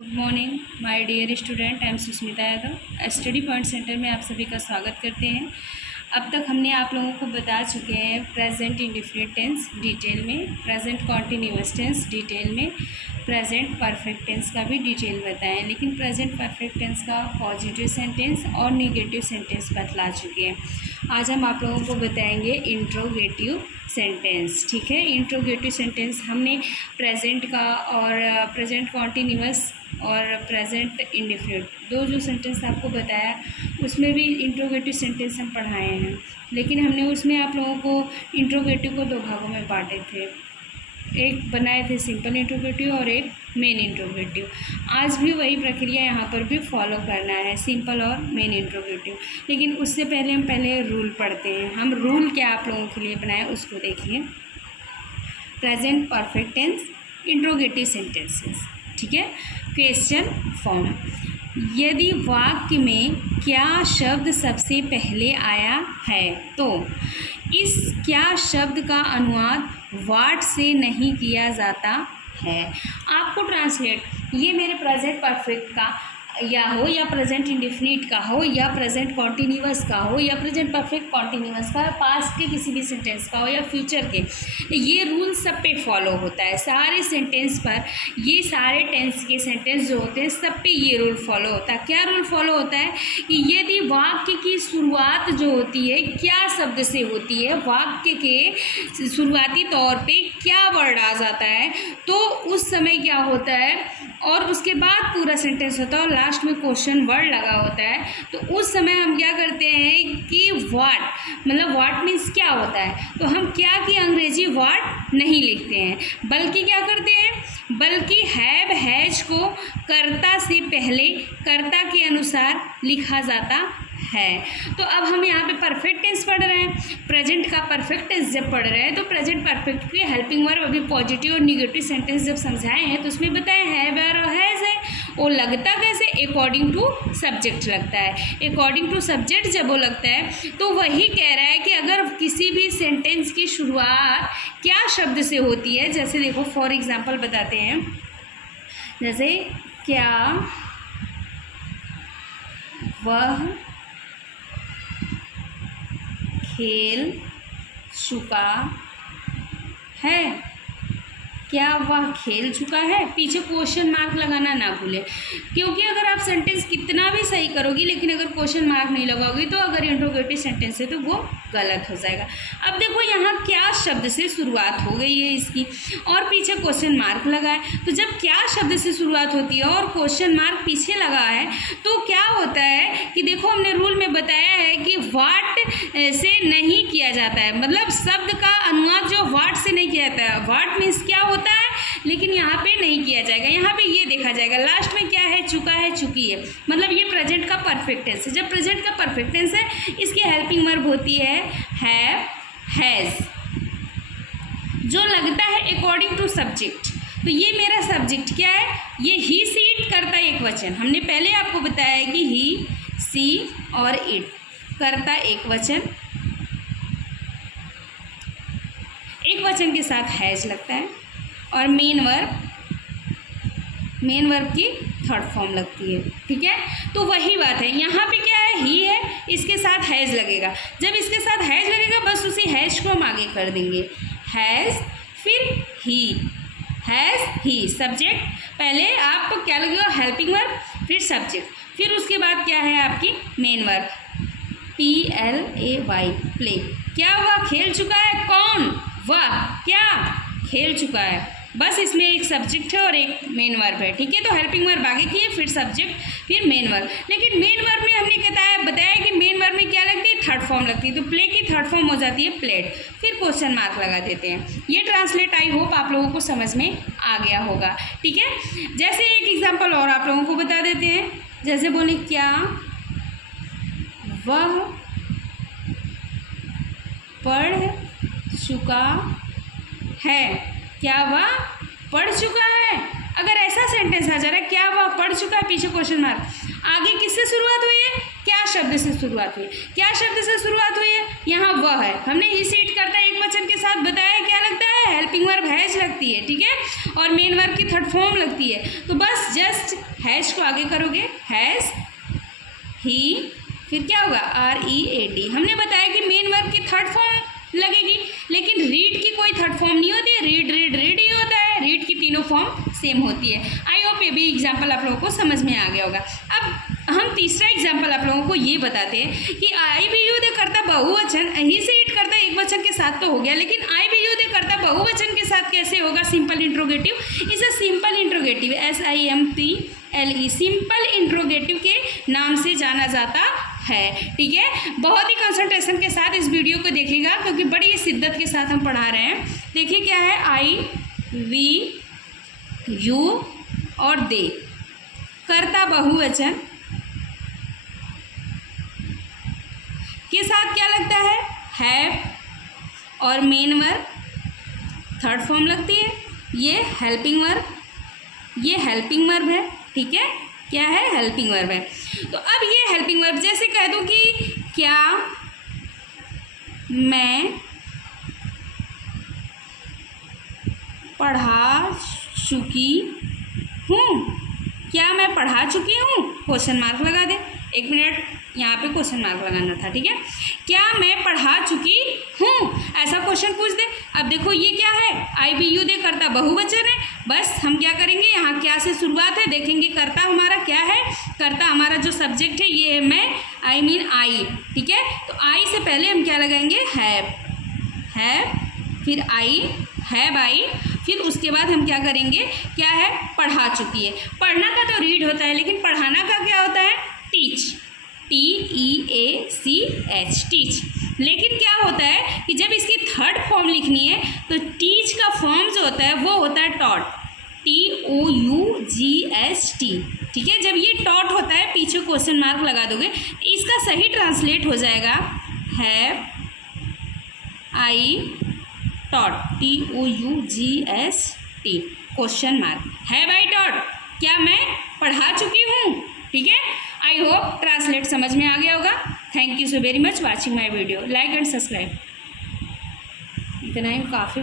Good morning my dear student, I am Sushmita Yadav. Study point centre में आप सभी का स्वागत करते हैं। अब तक हमने आप लोगों को बता चुके हैं प्रेजेंट इंडेफिनिट टेंस डिटेल में, प्रेजेंट कॉन्टिन्यूअस टेंस डिटेल में, प्रेजेंट परफेक्ट टेंस का भी डिटेल बताएं। लेकिन प्रेजेंट परफेक्ट टेंस का पॉजिटिव सेंटेंस और नेगेटिव सेंटेंस बतला चुके हैं। आज हम आप लोगों को बताएंगे इंट्रोगेटिव सेंटेंस। ठीक है, इंट्रोगेटिव सेंटेंस हमने प्रेजेंट का और प्रेजेंट कॉन्टिन्यूअस और प्रेजेंट इंडेफिनिट जो सेंटेंस आपको बताया, उसमें भी इंट्रोगेटिव सेंटेंस हम पढ़ाए हैं। लेकिन हमने उसमें आप लोगों को इंट्रोगेटिव को दो भागों में बांटे थे, एक बनाए थे सिंपल इंट्रोगेटिव और एक मेन इंट्रोगेटिव। आज भी वही प्रक्रिया यहाँ पर भी फॉलो करना है, सिंपल और मेन इंट्रोगेटिव। लेकिन उससे पहले हम रूल पढ़ते हैं। हम रूल क्या आप लोगों के लिए बनाए उसको देखिए। Present perfect tense interrogative sentences, ठीक है। क्वेश्चन फॉर्म, यदि वाक्य में क्या शब्द सबसे पहले आया है तो इस क्या शब्द का अनुवाद व्हाट से नहीं किया जाता है। आपको ट्रांसलेट, ये मेरे प्रेजेंट परफेक्ट का या हो या प्रेजेंट इंडेफिनिट का हो या प्रेजेंट कॉन्टिन्यूअस का हो या प्रेजेंट परफेक्ट कॉन्टिन्यूअस का, पास्ट के किसी भी सेंटेंस का हो या फ्यूचर के, ये रूल सब पे फॉलो होता है। सारे सेंटेंस पर, ये सारे टेंस के सेंटेंस जो होते हैं सब पे ये रूल फॉलो होता है। क्या रूल फॉलो होता है कि यदि वाक्य की शुरुआत जो होती है क्या शब्द से होती है, वाक्य के शुरुआती तौर पे क्या वर्ड आ जाता है, तो उस समय क्या होता है, और उसके बाद पूरा सेंटेंस होता है और लास्ट में क्वेश्चन वर्ड लगा होता है, तो उस समय हम क्या करते हैं कि व्हाट, मतलब व्हाट मीन्स क्या होता है, तो हम क्या की अंग्रेजी व्हाट नहीं लिखते हैं, बल्कि क्या करते हैं, बल्कि हैव हैज को कर्ता से पहले कर्ता के अनुसार लिखा जाता है। तो अब हम यहाँ पे परफेक्ट टेंस पढ़ रहे हैं, प्रेजेंट का परफेक्ट टेंस जब पढ़ रहे हैं तो प्रेजेंट परफेक्ट के हेल्पिंग वर्ब अभी पॉजिटिव और निगेटिव सेंटेंस जब समझाए हैं तो उसमें बताया हैव और हैज है। वो लगता कैसे, अकॉर्डिंग टू सब्जेक्ट लगता है। अकॉर्डिंग टू सब्जेक्ट जब वो लगता है तो वही कह रहा है कि अगर किसी भी सेंटेंस की शुरुआत क्या शब्द से होती है, जैसे देखो फॉर एग्जाम्पल बताते हैं, जैसे क्या वह खेल चुका है, क्या वह खेल चुका है, पीछे क्वेश्चन मार्क लगाना ना भूलें, क्योंकि अगर आप सेंटेंस कितना भी सही करोगी लेकिन अगर क्वेश्चन मार्क नहीं लगाओगी तो अगर इंट्रोगेटिव सेंटेंस है तो वो गलत हो जाएगा। अब देखो यहाँ क्या शब्द से शुरुआत हो गई है इसकी और पीछे क्वेश्चन मार्क लगा है, तो जब क्या शब्द से शुरुआत होती है और क्वेश्चन मार्क पीछे लगा है तो क्या होता है कि देखो हमने रूल में बताया है कि व्हाट से नहीं किया जाता है, मतलब शब्द का अनुवाद जो व्हाट से नहीं किया जाता है, व्हाट मीन्स क्या होता है, लेकिन यहाँ पे नहीं किया जाएगा। यहाँ पे ये देखा जाएगा लास्ट में क्या है, चुका है, चुकी है, मतलब ये प्रेजेंट का परफेक्ट टेंस है। जब प्रेजेंट का परफेक्ट टेंस है इसकी हेल्पिंग वर्ब होती है हैव हैज, जो लगता है अकॉर्डिंग टू सब्जेक्ट। तो ये मेरा सब्जेक्ट क्या है, ये ही सी इट करता एक वचन, हमने पहले आपको बताया है कि ही सी और इट करता एक वचन, एक वचन के साथ हैज लगता है और मेन वर्ब की थर्ड फॉर्म लगती है। ठीक है, तो वही बात है, यहाँ पे क्या है, ही है, इसके साथ हैज लगेगा। जब इसके साथ हैज लगेगा बस उसी हैज को हम आगे कर देंगे, हैज फिर ही, हैज ही सब्जेक्ट, पहले आपको क्या लगेगा हेल्पिंग वर्ब फिर सब्जेक्ट, फिर उसके बाद क्या है आपकी मेन वर्ब PLAY प्ले। क्या वह खेल चुका है, कौन, वह क्या खेल चुका है, बस इसमें एक सब्जेक्ट है और एक मेन वर्ब है। ठीक है, तो हेल्पिंग वर्ब आगे की है, फिर सब्जेक्ट फिर मेन वर्ब। लेकिन मेन वर्ब में हमने बताया कि मेन वर्ब में क्या लगती है, थर्ड फॉर्म लगती है, तो प्ले की थर्ड फॉर्म हो जाती है प्लेड, फिर क्वेश्चन मार्क लगा देते हैं। ये ट्रांसलेट आई होप आप लोगों को समझ में आ गया होगा। ठीक है, जैसे एक एग्जाम्पल और आप लोगों को बता देते हैं, जैसे बोले क्या वह पढ़ चुका है, क्या वह पढ़ चुका है। अगर ऐसा सेंटेंस आ जा रहा है क्या वह पढ़ चुका है, पीछे क्वेश्चन मार्क, आगे किससे शुरुआत हुई है, क्या शब्द से शुरुआत हुई है, क्या शब्द से शुरुआत हुई है, यहाँ वह है, हमने ही सीट करता है एक वचन के साथ बताया क्या लगता है हेल्पिंग वर्ब हैज लगती है, ठीक है, और मेन वर्ब की थर्ड फॉर्म लगती है। तो बस जस्ट हैज को आगे करोगे, हैज, ही, फिर क्या होगा READ। हमने बताया कि मेन वर्ब की थर्ड फॉर्म लगेगी, लेकिन रीड की कोई थर्ड फॉर्म नहीं होती है, रीड रीड रीड ही होता है। रीड की तीनों फॉर्म सेम होती है। आई होप ये भी एग्जाम्पल आप लोगों को समझ में आ गया होगा। अब हम तीसरा एग्जाम्पल आप लोगों को ये बताते हैं कि आई भी यूज करता बहुवचन, ही से ईट करता एक वचन के साथ तो हो गया, लेकिन आई भी यूज करता बहुवचन के साथ कैसे होगा? Simple interrogative. इसे simple interrogative SIMPLE simple interrogative के नाम से जाना जाता है, ठीक है। बहुत ही कंसंट्रेशन के साथ इस वीडियो को देखिएगा, क्योंकि बड़ी शिद्दत के साथ हम पढ़ा रहे हैं। देखिए क्या है, आई, वी, यू और दे, कर्ता बहुवचन के साथ क्या लगता है? हैव, और मेन वर्ब थर्ड फॉर्म लगती है। ये हेल्पिंग वर्ब है, ठीक है, क्या है? हेल्पिंग वर्ब है। तो अब ये हेल्पिंग वर्ब जैसे कह दूं कि क्या मैं पढ़ा चुकी हूँ? क्या मैं पढ़ा चुकी हूँ? क्वेश्चन मार्क लगा दे। एक मिनट, यहाँ पे क्वेश्चन मार्क लगाना था, ठीक है। क्या मैं पढ़ा चुकी हूँ, ऐसा क्वेश्चन पूछ दे। अब देखो ये क्या है? आई बी यू दे कर्ता बहुवचन है। बस हम क्या करेंगे, यहाँ क्या से शुरुआत है देखेंगे। कर्ता हमारा क्या है? कर्ता हमारा जो सब्जेक्ट है ये है मैं, आई, ठीक है। तो आई से पहले हम क्या लगाएंगे? हैव, फिर आई, हैव आई, फिर उसके बाद हम क्या करेंगे? क्या है? पढ़ा चुकी है। पढ़ना का तो रीड होता है, लेकिन पढ़ाना का क्या होता है? Teach, TEACH, teach. लेकिन क्या होता है कि जब इसकी थर्ड फॉर्म लिखनी है तो टीच का फॉर्म जो होता है वो होता है टॉट, TOUGHT, ठीक है। जब ये टॉट होता है, पीछे क्वेश्चन मार्क लगा दोगे, इसका सही ट्रांसलेट हो जाएगा have I taught, TOUGHT, question mark, have I taught, क्या मैं पढ़ा चुकी हूँ, ठीक है। आई होप ट्रांसलेट समझ में आ गया होगा। Thank you so very much watching my video. Like and subscribe. इतना ही काफ़ी।